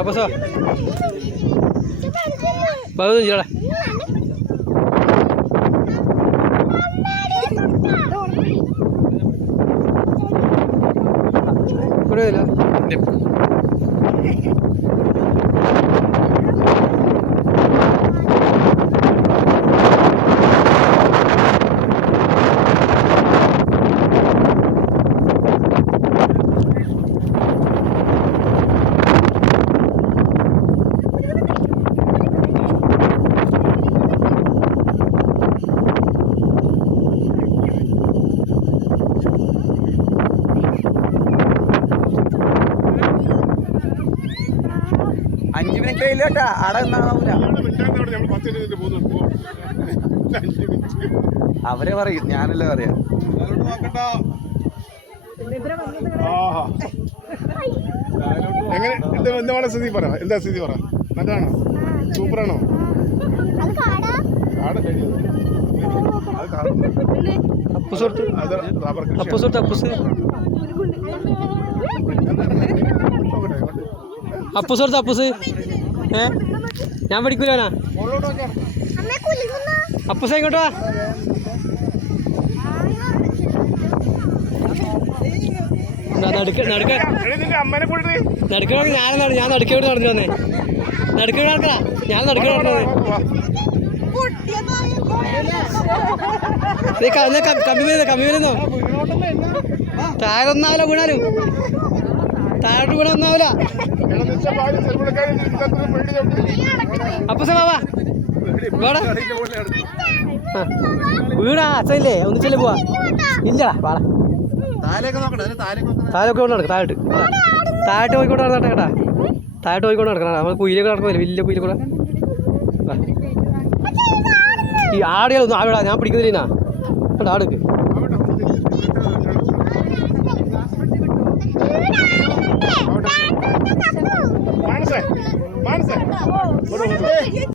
Apa sih? Baru tu jalan. Kurang lah. 5 minute ഇല്ല കേട്ടാ. അവിടെ അവരെ പറയും, ഞാനല്ലേ പറയാ. എങ്ങനെ എന്താണ് സ്ഥിതി പറ? എന്താ സ്ഥിതി പറ? നല്ലതാണോ? സൂപ്പറാണോ? അപ്പൂസ് ഞാൻ പഠിക്കൂലാനാ. അപ്പൂസ ഇങ്ങോട്ടോ. നടുക്കണ ഞാൻ നടുക്കോട് നടന്നു വന്നേ. നടുക്കണ നടക്കണ ഞാൻ നടുക്കണ നടന്നത്. കമ്മി വരുന്നോ? താഴെ ഒന്നാവില്ല വീണാലും. താഴോട്ട് വീണ ഒന്നാവില്ല. അപ്പൂസ വാ വീടാ. അച്ഛല്ലേ ഒന്നിച്ചല്ലേ പോവാ? ഇല്ലടാ വാള. താഴൊക്കെ കൊണ്ട് നടക്കും. താഴോട്ട് പോയിക്കോട്ട് നടന്നട്ടെ കേട്ടാ. താഴോട്ട് പോയിക്കോട്ട് നടക്കണം. നമ്മൾ കുയിലൊക്കെ നടക്കുന്നില്ല, വലിയ കുയിലെ കൂടെ. ഈ ആടുകളൊന്നും ആടാ ഞാൻ പിടിക്കുന്നില്ല. കേട്ടോ ആടുക്ക്